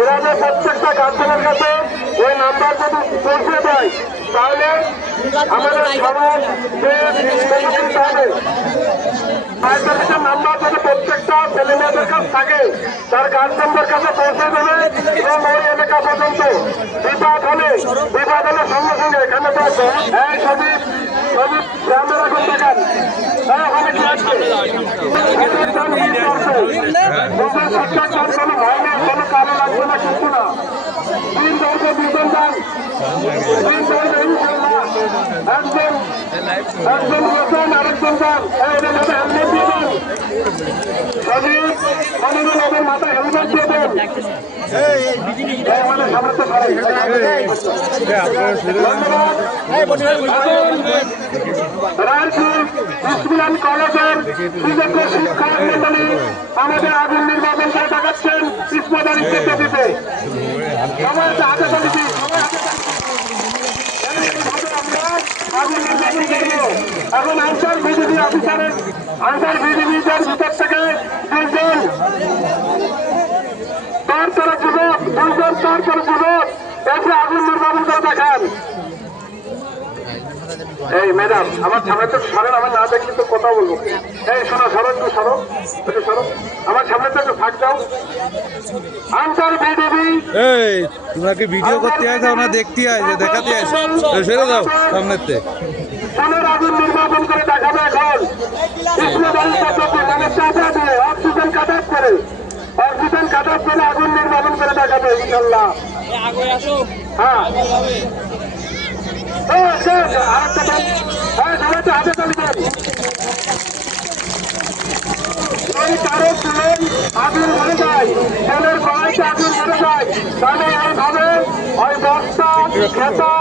এরা যে প্রত্যেকটা গার্জেনের কাছে ওই নাম্বার যদি পৌঁছে দেয় তাহলে আমাদের সমাজ নাম্বার যদি প্রত্যেকটা ছেলে মেয়েদের কাছে থাকে তার গার্জেনদের কাছে পৌঁছে দেবে এবং ওই এলাকা পর্যন্ত বিবাদ হলে সঙ্গে সঙ্গে এখানে তো এই সজীব গ্রামের এখন দেখান ওখানে কি আছে কোনো ভয় নেই, কোনো কালো লাগবে না, কিছু না। তিন দলকে দুজন যান, একজন বসেন আরেকজন যান, এদের মাথায় হেলমেট দিয়ে দেন। সজীব মনিরুল ওদের মাথায় হেলমেট দিয়ে দেন। কলেজের সুযোগ্য শিক্ষক মন্ডলী আমাদের আগুন নির্বাচন করে দেখাচ্ছেন ইসমত আলীর নেতৃত্বে। সবাই হাতে তালিছি, আগুন নির্বাচন করবো। এখন আনসার বিজেপি অফিসারের ভিতর থেকে দুজন তার যুবক এসে আগুন নির্বাচন করে দেখান। এই ম্যাডাম আমার সামনে তো সরেন, আমার না দেখলে তো কথা বলবো। এই শোনো, সরো একটু, সরো একটু, সরো আমার সামনে তো একটু ফাঁক দাও। আনসার বিজেপি এই তোমাকে ভিডিও করতে হয় না দেখতে হয় যে দেখাতে হয়, সেরে দাও সামনেতে। সোনার আগুন নির্বাচন করে দেখাবে এখন অক্সিজেন কাট অফ করে আগুন নির্বাচন করে দেখাবে ইনশাল্লাহ। হ্যাঁ সবাইকে হাতে তালিবেন। যদি কারো চুলেই আগুন ধরে যায়, তেলের কড়াইতে আগুন ধরে যায়, তাহলে এইভাবে ওই বস্তা খেতা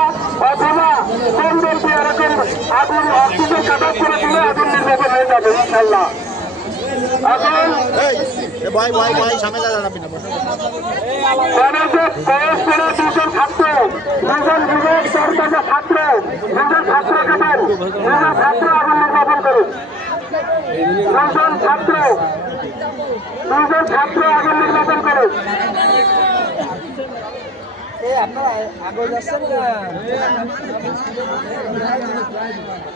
অথবা কম্বল দিয়ে এরকম আগুন অক্সিজেন কাট অফ করে দিলে আগুন নির্বাচন হয়ে যাবে ইনশাল্লাহ। এখন দুজন ছাত্র, দুজন যুবক, চারটা ছাত্র, দুজন ছাত্রকে দেন, দুজন ছাত্র আগুন নির্বাচন করুন। দুজন ছাত্র আগুন নির্বাচন করুন। আপনারা আগে যাচ্ছেন না?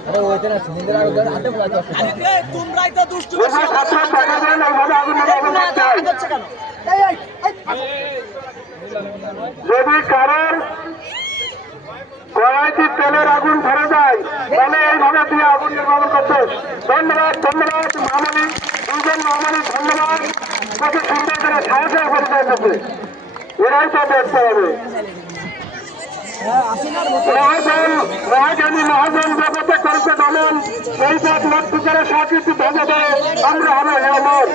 আরে ওইটা না, সুন্দর আগে হাতে পড়াতে হবে। আরে তোমরাই তো দুষ্টু বেশি। ছাত্র টাকা দেন, এইভাবে আগুন নির্বাচন করতে হয়। যদি কারোর কড়াইতে তেলের আগুন ধরে যায় তাহলে এইভাবে দিয়ে আগুন নির্বাচন করতে। ধন্যবাদ মহামানী, দুজন মহামানী ধন্যবাদ। কত সুন্দর করে সাহসের পরিচয় করছে, এরাই তো দেখতে হবে। মহাজন জগতে করতে দমন, সেই পথ লক্ষ্য করে সবকিছু ভেঙে দেয় আমরা হবে আমার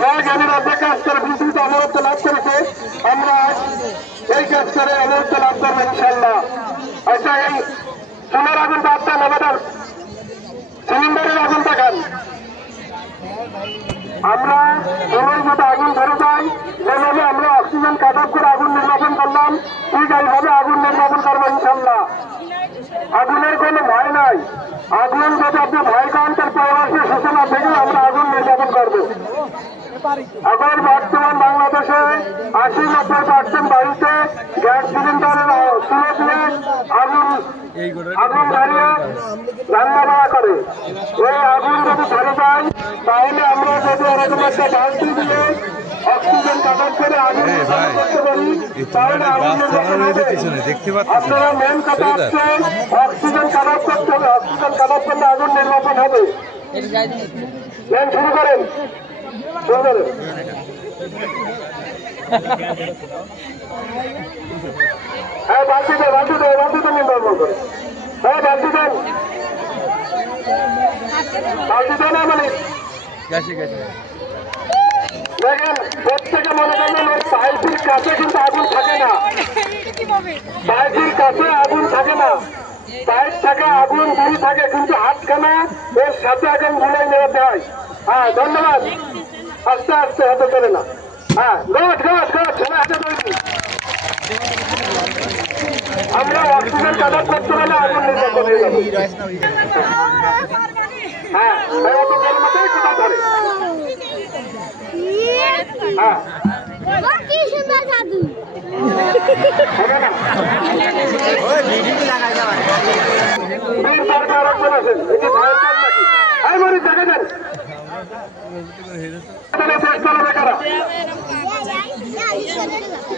মহাজ্ঞানীরা যে কাজ করে বিস্তৃত অমরত্ব লাভ করেছে, আমরা এই কাজ করে অমরত্ব লাভ করবো ইনশাল্লাহ। আচ্ছা, এই চুলের আগুন বাদ দেন, আমাদের সিলিন্ডারের আগুন দেখান। আমরা চুলের মতো আগুন ধরে যাই, যেভাবে আমরা অক্সিজেন কাট অফ করে আগুন নির্বাচন করলাম, ঠিক এইভাবে আগুন নির্বাচন করবো ইনশাল্লাহ। আগুনের কোনো ভয় নাই। আগুন যদি আপনি ভয় করেন তার পরামর্শ সূচনা থেকে আমরা আগুন নির্বাচন করবো। এখন বর্তমান বাংলাদেশে 80-90% বাড়িতে গ্যাস সিলিন্ডারের চুলো দিয়ে আগুন জ্বালিয়ে রান্না বাড়া করে। ওই আগুন যদি ধরে যায় তাহলে আমরা যদি এরকম একটা বালতি দিয়ে অক্সিজেন কাট অফ করে আগুন করতে পারি তাহলে আগুন নির্বাচন হবে। আপনারা মেন কথা হচ্ছে অক্সিজেন কাট অফ করতে হবে, অক্সিজেন কাট অফ করলে আগুন নির্বাচন হবে। মেন শুরু করেন। হ্যাঁ বালতি নির্বাচন করে। হ্যাঁ বালতি দেন মানে দেখেন প্রত্যেকে মনে করবেন ওই পাইপের কাছে কিন্তু আগুন থাকে না, পাইপের কাছে আগুন থাকে না, পাইপ থাকে আগুন দূরে থাকে, কিন্তু হাতখানা এর সাথে আগুন ভুলাই নেওয়াতে হয়। হ্যাঁ ধন্যবাদ। আস্তে আস্তে হাতে করে না। হ্যাঁ হাতে ধরেছি। আমরা অক্সিজেন কাট অফ করতে পারলে আগুন নির্বাচন হয়ে যাবে। হ্যাঁ ধরে। হ্যাঁ হবে না বীর পার্কে আরেকজন আছেন এটি ভয়ের কাজ নাকি এই মরিচ দেখা যান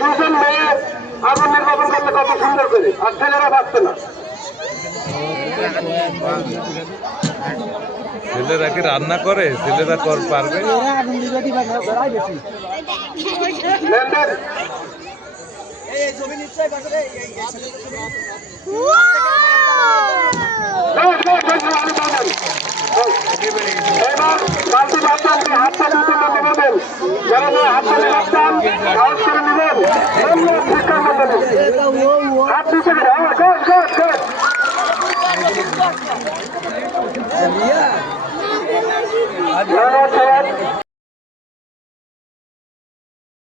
দুজন মেয়ে আগুন নির্বাপন করলে কত সুন্দর করে আর ছেলেরা পাচ্ছে না ছেলেরা কি রান্না করে ছেলেরা পারবে লেনদেন এবার বালতি বাচ্চান হাত পাখা তুলে নেবেন যারা হাত পাখা বাচ্চান সাহস করে নেবেন শিক্ষার মধ্যে হাত দিতে